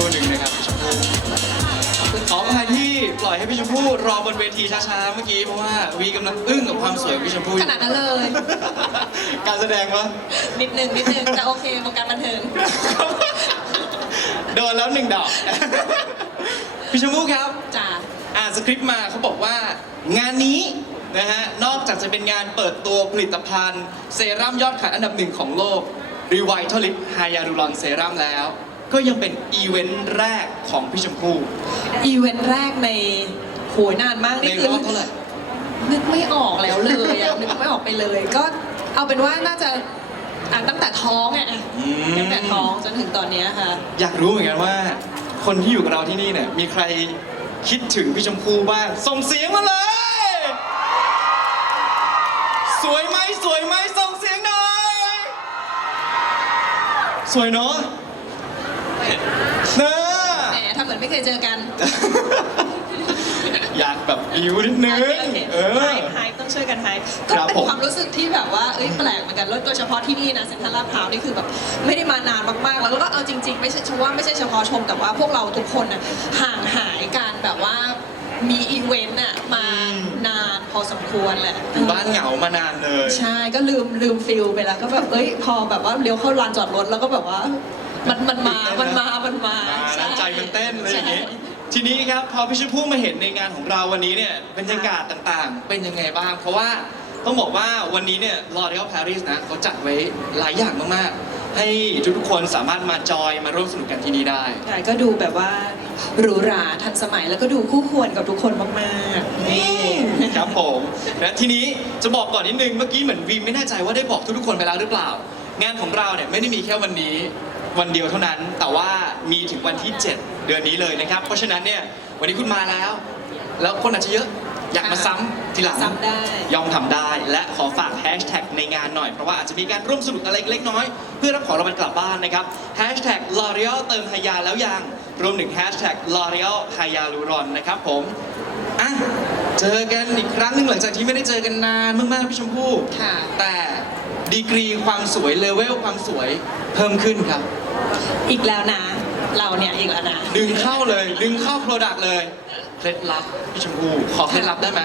รู่หนึ่งนะครับพี่ชมพู่ขออภัยที่ปล่อยให้พี่ชมพู่รอบนเวทีช้าๆเมื่อกี้เพราะว่าวีกำลังอึ้งกับความสวยของพี่ชมพู่อขยู่นาดนั้นเลย การแสดงวะ นิดนึงนิดนึงแต่โอเควงการบันเทิง โดนแล้วหนึ่งดอก พี่ชมพู่ครับ จ้าอ่านสคริปต์มาเขาบอกว่างานนี้นะฮะนอกจากจะเป็นงานเปิดตัวผลิตภัณฑ์ เซรั่มยอดขายอันดับหนึ่งของโลก Revitalift Hyaluron Serum แล้ว ก็ยังเป็นอีเวนต์แรกของพี่ชมพู่ อีเวนต์แรกในโหยนานมากในนี่คืรอบเท่าไหร่ นึกไม่ออกแล้วเลยอะ นึกไม่ออกไปเลย ก็เอาเป็นว่าน่าจะอ่านตั้งแต่ท้องอะอืม ตั้งแต่ท้องจนถึงตอนเนี้ยค่ะ อยากรู้เหมือนกันว่า คนที่อยู่กับเราที่นี่เนี่ยมีใครคิดถึงพี่ชมพู่บ้าง ส่งเสียงมาเลย สวยไหมสวยไหมส่งเสียงหน่อย สวยเนาะเนอะ แหมทำเหมือน ไม่เคยเจอกันอยากแบบบิวนิดนึง เอไฮอไฮต้องช่วยกันไฮคก็รับเป็นผมความรู้สึกที่แบบว่าเอ้ยแปลกเหมือนกันแล้วโดยเฉพาะที่นี่นะเซ็นทรัลลาดพร้าวนี่คือแบบไม่ได้มานานมากๆ แล้วแล้วก็เอาจริงๆ ไม่ใช่ชมว่าไม่ใช่เฉพาะชมแต่ว่าพวกเราทุกคนน่ะห่างหายการแบบว่ามีอีเวนต์น่ะมานานพอสมควรแหละ อยู่บ้านเหงามานานเลย ใช่ก็ลืมลืมฟิลไปแล้วก็แบบเอ้ยพอแบบว่าเลี้ยวเข้าลานจอดรถแล้วก็แบบว่า มันมันมา มันมา มันมามานะใจมันเต้นเลยอย่างนี้ใช่ทีนี้ครับพอพี่ชมพู่มาเห็นในงานของเราวันนี้เนี่ยบรรยากาศต่างๆ เป็นยังไงบ้าง เพราะว่าต้องบอกว่าวันนี้เนี่ย L'Oreal Paris นะเขาจัดไว้หลายอย่างมากๆ ให้ทุกๆคนสามารถมาจอยมาร่วมสนุกกันที่นี่ได้ ใช่ก็ดูแบบว่าหรูหราทันสมัยแล้วก็ดูคู่ควรกับทุกคนมากๆนี่ครับผมนะทีนี้จะบอกก่อนนิดนึงเมื่อกี้เหมือนวีมไม่แน่ใจว่าได้บอกทุกๆคนไปแล้วหรือเปล่า งานของเราเนี่ยไม่ได้มีแค่วันนี้ วันเดียวเท่านั้น แต่ว่ามีถึงวันที่ 7 เดือนนี้เลยนะครับ เพราะฉะนั้นเนี่ยวันนี้คุณมาแล้ว แล้วคนอาจจะเยอะอยากมาซ้ำทีหลังซ้ำได้ ยอมทำได้และขอฝากแฮชแท็กในงานหน่อย เพราะว่าอาจจะมีการร่วมสนุกอะไรเล็กน้อย เพื่อรับของรางวัลกลับบ้านนะครับแฮชแท็ก L'Oreal เติมไฮยาแล้วยังรวมถึงแฮชแท็ก L'Oreal ไฮยาลูรอนนะครับผมอะเจอกันอีกครั้งหนึ่งหลังจากที่ไม่ได้เจอกันนานมากๆพี่ชมพู่ ค่ะ แต่ ดีกรีความสวยเลเวลความสวยเพิ่มขึ้นครับ อีกแล้วนะ เราเนี่ยอีกแล้วนะดึงเข้าเลย ดึงเข้าโปรดักต์เลยเคล็ดลับพี่ชมพู่ขอเคล็ดลับได้ไหม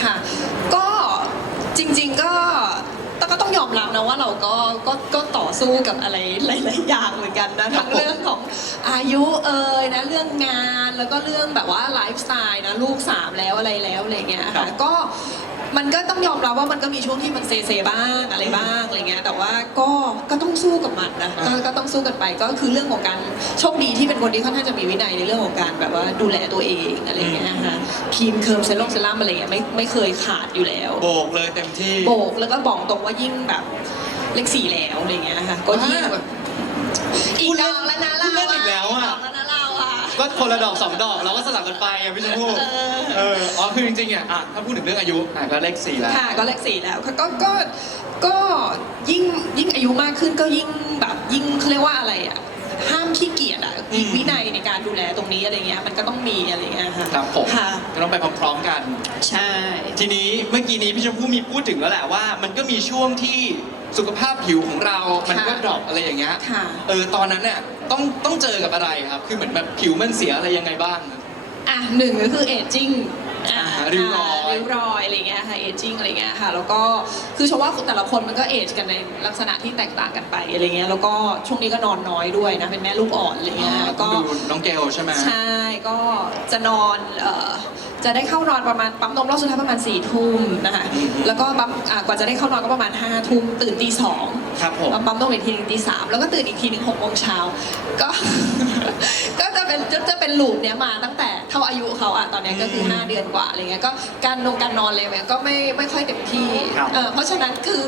ค่ะ ก็จริง ๆก็ต้องก็ต้องยอมรับนะว่าเราก็ก็ก็ต่อสู้กับอะไรหลายๆอย่างเหมือนกันนะทั้งเรื่องของอายุเอ่ยนะเรื่องงานแล้วก็เรื่องแบบว่าไลฟ์สไตล์นะลูกสามแล้วอะไรแล้วอะไรเงี้ยครัค่ะบก็ มันก็ต้องยอมรับว่ามันก็มีช่วงที่มันเซเซบ้างอะไรบ้างอะไรเงี้ยแต่ว่าก็ก็ต้องสู้กับมันนะก็ก็ต้องสู้กันไปก็คือเรื่องของการโชคดีที่เป็นคนที่ค่อนข้างจะมีวินัยในเรื่องของการแบบว่าดูแลตัวเองอะไรเงี้ยนะคะครีมเคิร์มเซรั่มเซรั่มอะไรเงี้ยไม่ไม่เคยขาดอยู่แล้ว โบกเลยเต็มที่ โบกแล้วก็บอกตรงว่ายิ่งแบบเลขสี่แล้วอะไรเงี้ยค่ะก็ยิ่งแบบอีกดอกแล้วนะ ก็คนละดอกสองดอกเราก็สลับกันไปอะพี่ชมพู่เออเอออ๋อคือจริงๆอะอะถ้าพูดถึงเรื่องอายุอะก็เลขสี่แล้วค่ะก็เลขสี่แล้วก็ก็ก็ก็ยิ่งยิ่งอายุมากขึ้นก็ยิ่งแบบยิ่งเขาเรียกว่าอะไรอะ ห้ามขี้เกียจอะมีวินัยในการดูแลตรงนี้อะไรเงี้ยมันก็ต้องมีอะไรเงี้ยค่ะครับผมค่ะก็ต้องไปพร้อมๆกัน ใช่ ทีนี้เมื่อกี้นี้พี่ชมพู่มีพูดถึงแล้วแหละว่า มันก็มีช่วงที่สุขภาพผิวของเรา มันก็ดรอปอะไรอย่างเงี้ยค่ะเออตอนนั้นเนี่ยต้องต้องเจอกับอะไรครับ คือเหมือนแบบผิวมันเสียอะไรยังไงบ้างอะหนึ่งก็คือเอจจิ้ง อ่าริ้วรอยริ้วรอยอะไรเงี้ยค่ะเอจจิ้งอะไรเงี้ยค่ะ แล้วก็คือชมว่าแต่ละคนมันก็เอจกันในลักษณะที่แตกต่างกันไปอะไรเงี้ยแล้วก็ช่วงนี้ก็นอนน้อยด้วยนะเป็นแม่ลูกอ่อนอะไรเงี้ยก็ก็ ดูน้องเกลใช่ไหม ใช่ ก็จะนอนเอ่อจะได้เข้านอนประมาณปั๊มนมรอบสุดท้ายประมาณ4ี่ทุ่มนะคะอืมแล้วก็ปั๊มอ่ากว่าจะได้เข้านอนก็ประมาณ5้าทุ่มตื่นตีสอง ครับผม ปั๊มนมอีกทีหนึงตีสามแล้วก็ตื่นอีกทีหนึ่งหกโมงเช้าก็ ก็จะเป็นจะจะเป็นลูปเนี้ยมาตั้งแต่เท่าอายุเขาอะตอนเนี้ยก็คืออืม5เดือนกว่าอะไรเงี้ยก็การนงการนอนเลยเนี่ยก็ไม่ไม่ค่อยเต็มที่ครับ เออเพราะฉะนั้นคือ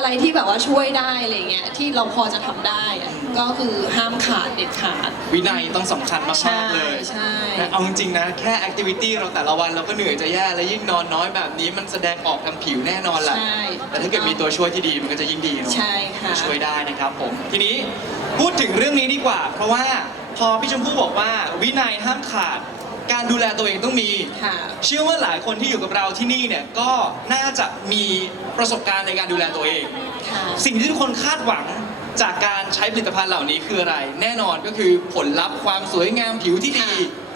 อะไรที่แบบว่าช่วยได้อะไรเงี้ยที่เราพอจะทำได้อะก็คือห้ามขาดเด็ดขาด วินัยต้องสำคัญมากๆเลยใช่ นะเอาจริงๆนะ แค่แอคทิวิตี้เราแต่ละวันเราก็เหนื่อยจะแย่แล้วยิ่งนอนน้อยแบบนี้มันแสดงออกทางผิวแน่นอนแหละใช่ แต่ถ้าเกิดมีตัวช่วยที่ดีมันก็จะยิ่งดีเนาะใช่ค่ะ ช่วยได้นะครับผม ทีนี้พูดถึงเรื่องนี้ดีกว่า เพราะว่าพอพี่ชมพู่บอกว่าวินัยห้ามขาด การดูแลตัวเองต้องมี ค่ะ เชื่อว่าหลายคนที่อยู่กับเราที่นี่เนี่ยก็น่าจะมีประสบการณ์ในการดูแลตัวเอง ค่ะ สิ่งที่ทุกคนคาดหวังจากการใช้ผลิตภัณฑ์เหล่านี้คืออะไร แน่นอนก็คือผลลัพธ์ความสวยงามผิวที่ดี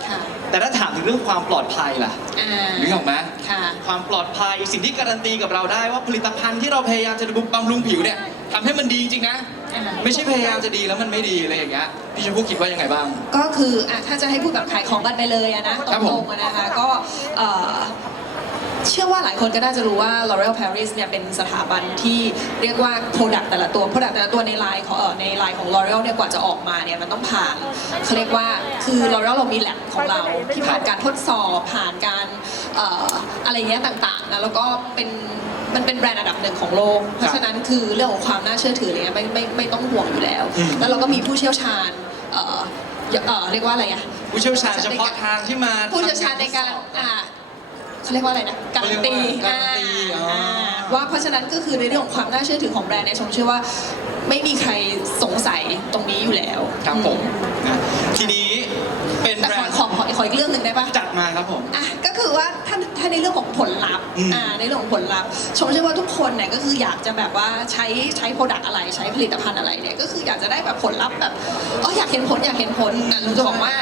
ค่ะแต่ถ้าถามถึงเรื่องความปลอดภัยล่ะอ่านึกออกไหมค่ะ ความปลอดภัยสิ่งที่การันตีกับเราได้ว่าผลิตภัณฑ์ที่เราพยายามจะบำรุงผิวเนี่ยทำให้มันดีจริงๆนะอ่า ไม่ใช่พยายามจะดีแล้วมันไม่ดีอะไรอย่างเงี้ยพี่ชมพู่คิดว่ายังไงบ้าง ก็คืออะถ้าจะให้พูดแบบขายของกันไปเลยอะนะตครับผม รงๆอะนะคะก็เอ่อเชื่อว่าหลายคนก็น่าจะรู้ว่า L'Oreal Paris เนี่ยเป็นสถาบันที่เรียกว่า Product แต่ละตัว Product แต่ละตัวในไลน์ของเอ่อในไลน์ของ L'Oreal เนี่ยกว่าจะออกมาเนี่ยมันต้องผ่านเขาเรียกว่าคือ L'Oreal เรามีแลบของเราที่ผ่านการทดสอบผ่านการเอ่ออะไรเงี้ยต่างๆนะแล้วก็เป็น มันเป็นแบรนด์อันดับหนึ่งของโลก เพราะฉะนั้นคือเรื่องของความน่าเชื่อถืออะไรเงี้ยไม่ไม่ไม่ต้องห่วงอยู่แล้ว อืม แล้วเราก็มีผู้เชี่ยวชาญเอ่อเอ่อเรียกว่าอะไรอะ ผู้เชี่ยวชาญเฉพาะทางที่มา ผู้เชี่ยวชาญในการอ่าเขาเรียกว่าอะไรนะการันตีการันตีอ๋ออ่าว่าเพราะฉะนั้นก็คือในเรื่องของความน่าเชื่อถือของแบรนด์เนี่ยชมเชื่อว่าไม่มีใครสงสัยตรงนี้อยู่แล้วครับผม นะทีนี้ อขอขออีกเรื่องหนึ่งได้ปะจัดมาครับผม อะก็คือว่าถ้าถ้าในเรื่องของผลลัพธ์อืม อ่าในเรื่องของผลลัพธ์ชมเชื่อว่าทุกคนเนี่ยก็คืออยากจะแบบว่าใช้ใช้โปรดักต์อะไรใช้ผลิตภัณฑ์อะไรเนี่ยก็คืออยากจะได้แบบผลลัพธ์แบบอ๋ออยากเห็นผลอยากเห็นผลแต่เราจะบอกว่า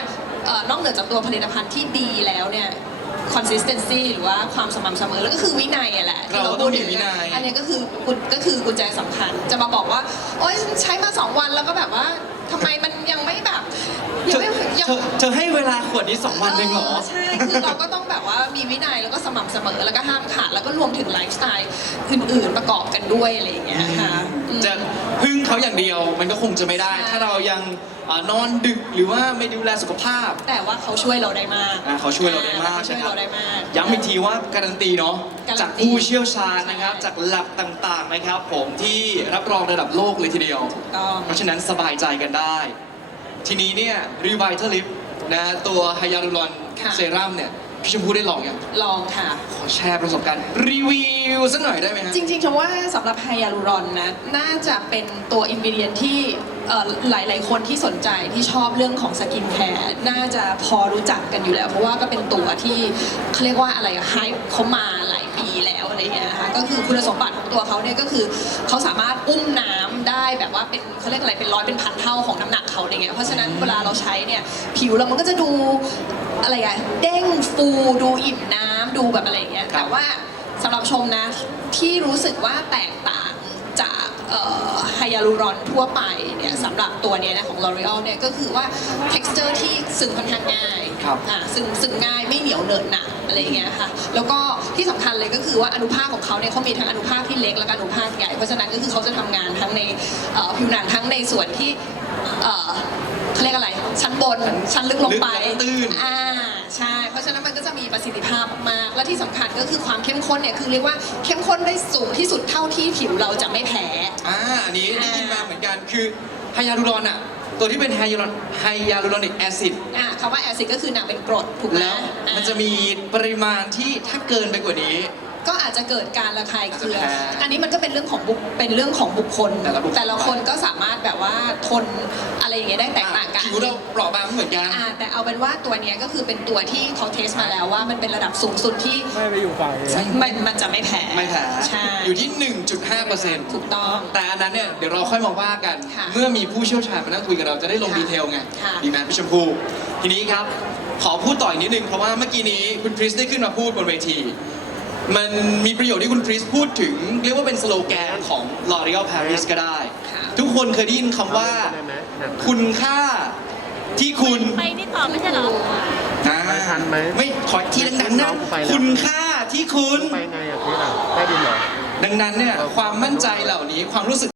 เอ่อนอกเหนือจากตัวผลิตภัณฑ์ที่ดีแล้วเนี่ย consistency หรือว่าความสม่ำเสมอแล้วก็คือวินัยอะแหละที่เราก็ต้องมีพูดถึวินัย อันเนี้ยก็คือกุญก็คือกุญแจสำคัญจะมาบอกว่า โอ๊ยใช้มาสองวันแล้วก็แบบว่าทำไมมันยังไม่แบบยัง เธอไม่ยังเธอเธอให้เวลาขวดนี้ 2 วันเองเหรอ ใช่ คือเราก็ต้องแบบว่ามีวินัยแล้วก็สม่ำเสมอแล้วก็ห้ามขาดแล้วก็รวมถึงไลฟ์สไตล์อื่นๆประกอบกันด้วยอะไรอย่างเงี้ยค่ะอืม จะพึ่งเขาอย่างเดียวมันก็คงจะไม่ได้ ใช่ ถ้าเรายังอ่านอนดึกหรือว่าไม่ดูแลสุขภาพ แต่ว่าเขาช่วยเราได้มากอ่าเขาช่วยเราได้มากเขาช่วยเราได้มาก ย้ำอีกทีว่าการันตีเนาะการันตีจากผู้เชี่ยวชาญนะครับ ใช่ จากหลับต่างๆนะครับ ผมที่รับรองระดับโลกเลยทีเดียว ต้อง เพราะฉะนั้นสบายใจกันได้ ทีนี้เนี่ยรีไวท์เทอร์ลิฟนะตัวไฮยาลูรอนค่ะ เซรั่มเนี่ยพี่ชมพู่ได้ลองยังลองค่ะ ขอแชร์ประสบการณ์รีวิวสักหน่อยได้ไหมฮะ จริงๆชมว่าสำหรับไฮยาลูรอนนะ น่าจะเป็นตัวอินกิเดียนที่เอ่อหลายๆ คนที่สนใจที่ชอบเรื่องของสกินแคร์น่าจะพอรู้จักกันอยู่แล้ว เพราะว่าก็เป็นตัวที่เขาเรียกว่าอะไรไฮเขามาหลายปีแล้ว อะไรเงี้ยนะคะก็คือคุณสมบัติของตัวเขาเนี่ยก็คือเขาสามารถอุ้มน้ำได้แบบว่าเป็นเขาเรียกอะไรเป็นร้อยเป็นพันเท่าของน้ำหนักเขาอย่างเงี้ยเพราะฉะนั้นเวลาเราใช้เนี่ยผิวเรามันก็จะดูอะไรอะเด้งฟูดูอิ่มน้ำดูแบบอะไรเงี้ยแต่ว่าสำหรับชมนะที่รู้สึกว่าแตกต่าง ไฮยาลูรอนทั่วไปเนี่ยสำหรับตัวเนี้ยนะของ L'Oreal เนี่ยก็คือว่า texture ที่ซึมค่อนข้างง่ายครับอ่าซึมซึมง่ายไม่เหนียวเหนอะหนะอะไรอย่างเงี้ยค่ะแล้วก็ที่สำคัญเลยก็คือว่าอนุภาคของเขาเนี่ยเขามีทั้งอนุภาคที่เล็กและก็อนุภาคใหญ่เพราะฉะนั้นก็คือเขาจะทำงานทั้งในเอ่อผิวหนังทั้งในส่วนที่เอ่อเขาเรียกอะไร ชั้นบนชั้นลึกลงไปลึกและตื้น อ่า ใช่ เพราะฉะนั้นมันก็จะมีประสิทธิภาพมากๆและที่สำคัญก็คือความเข้มข้นเนี่ยคือเรียกว่าเข้มข้นได้สูงที่สุดเท่าที่ผิวเราจะไม่แพ้ อ่าอันนี้ได้ยินมาอ่าเหมือนกันคือไฮยาลูรอนอะตัวที่เป็นไฮยาลูรอนไฮยาลูรอนิกแอซิดอ่าคำว่าแอซิดก็คือนางเป็นกรดถูกไหมแล้วอ่ามันจะมีปริมาณที่ถ้าเกินไปกว่านี้ ก็อาจจะเกิดการระคายเคืองอาจจะแพ้อันนี้มันก็เป็นเรื่องของบุคเป็นเรื่องของบุคคล แต่ละบุคคล แต่ละคนก็สามารถแบบว่าทนอะไรอย่างเงี้ยได้แตกต่างกัน ผิวเราเปราะบางไม่เหมือนกัน อ่าแต่เอาเป็นว่าตัวเนี้ยก็คือเป็นตัวที่เขาเทสมาแล้วว่ามันเป็นระดับสูงสุดที่ไม่ไปอยู่ฝั่งนี้มันมันจะไม่แพ้ไม่แพ้ใช่อยู่ที่ 1.5%ถูกต้อง แต่อันนั้นเนี่ยเดี๋ยวเราค่อยมาว่ากัน ค่ะเมื่อมีผู้เชี่ยวชาญมานั่งคุยกับเราจะได้ลงค่ะดีเทลไงค่ะ ดีไหมพี่ชมพู ทีนี้ครับ ขอพูดต่ออีกนิดนึง เพราะว่าเมื่อกี้นี้คุณคริสได้ขึ้นมาพูดบนเวที มันมีประโยชน์ที่คุณคริสพูดถึง เรียกว่าเป็นสโลแกนของ L'Oreal Paris ก็ได้ค่ะทุกคนเคยได้ยินคำว่าได้ไหมหันมาคุณค่าที่คุณ ไปนี่ต่อไม่ใช่เหรออ่าไปทันไหม ไม่ขออีกทีดังๆนะน้องไปแล้วคุณค่าที่คุณ ไปไงอะพี่อะได้ดินเหรอ ดังนั้นเนี่ยความมั่นใจเหล่านี้ความรู้สึก